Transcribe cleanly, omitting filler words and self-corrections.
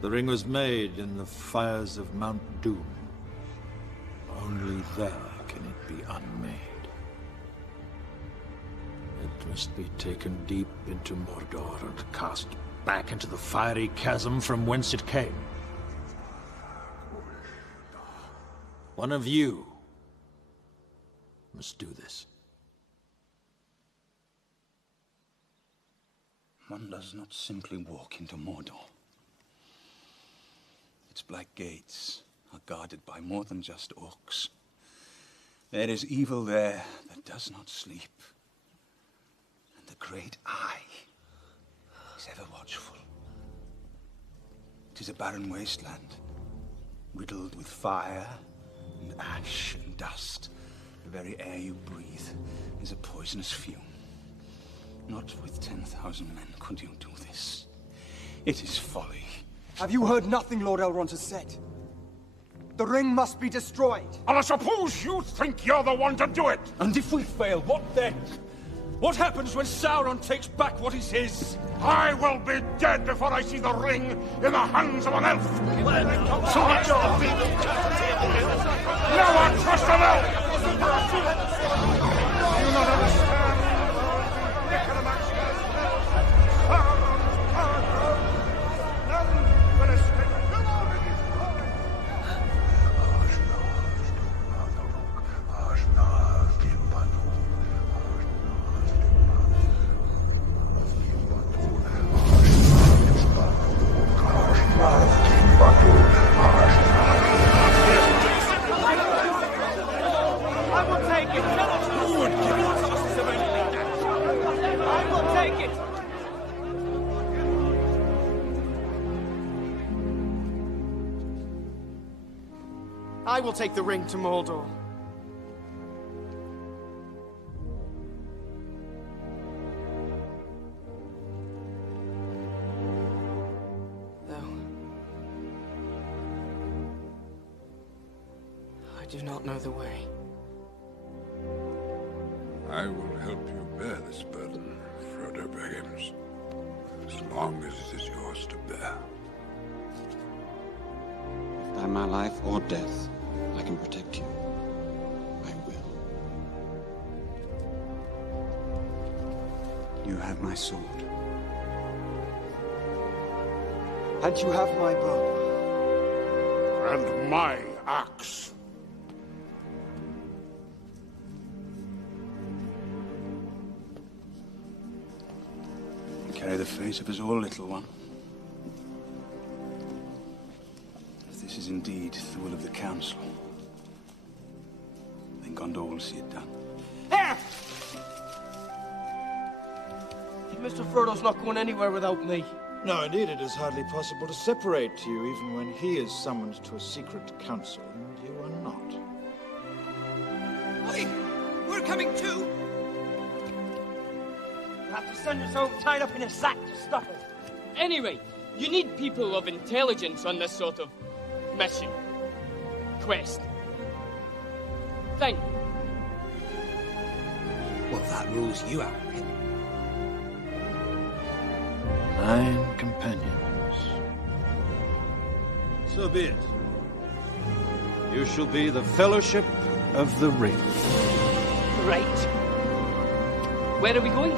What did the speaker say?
The ring was made in the fires of Mount Doom. Only there can it be unmade. It must be taken deep into Mordor and cast back into the fiery chasm from whence it came. One of you must do this. One does not simply walk into Mordor. Its black gates are guarded by more than just orcs. There is evil there that does not sleep. And the Great Eye is ever watchful. It is a barren wasteland, riddled with fire and ash and dust. The very air you breathe is a poisonous fume. Not with 10,000 men could you do this. It is folly. Have you heard nothing Lord Elrond has said? The ring must be destroyed. And I suppose you think you're the one to do it! And if we fail, what then? What happens when Sauron takes back what is his? I will be dead before I see the ring in the hands of an elf! So much for me! No one trust an elf! Do you not understand? I will take the ring to Mordor. Though I do not know the way. I will help you bear this burden, Frodo Baggins, as long as it is yours to bear. By my life or death, I can protect you. I will. You have my sword. And you have my bow. And my axe. You carry the fate of us all, little one. If this is indeed the will of the Council, then Gondor will see it done. Mr. Frodo's not going anywhere without me. No, indeed, it is hardly possible to separate you, even when he is summoned to a secret council, and you are not. Wait! We're coming too! You have to send us home tied up in a sack to stop us. Anyway, you need people of intelligence on this sort of mission. Quest. Thing. Well, that rules you out, then. 9 companions. So be it. You shall be the Fellowship of the Ring. Right. Where are we going?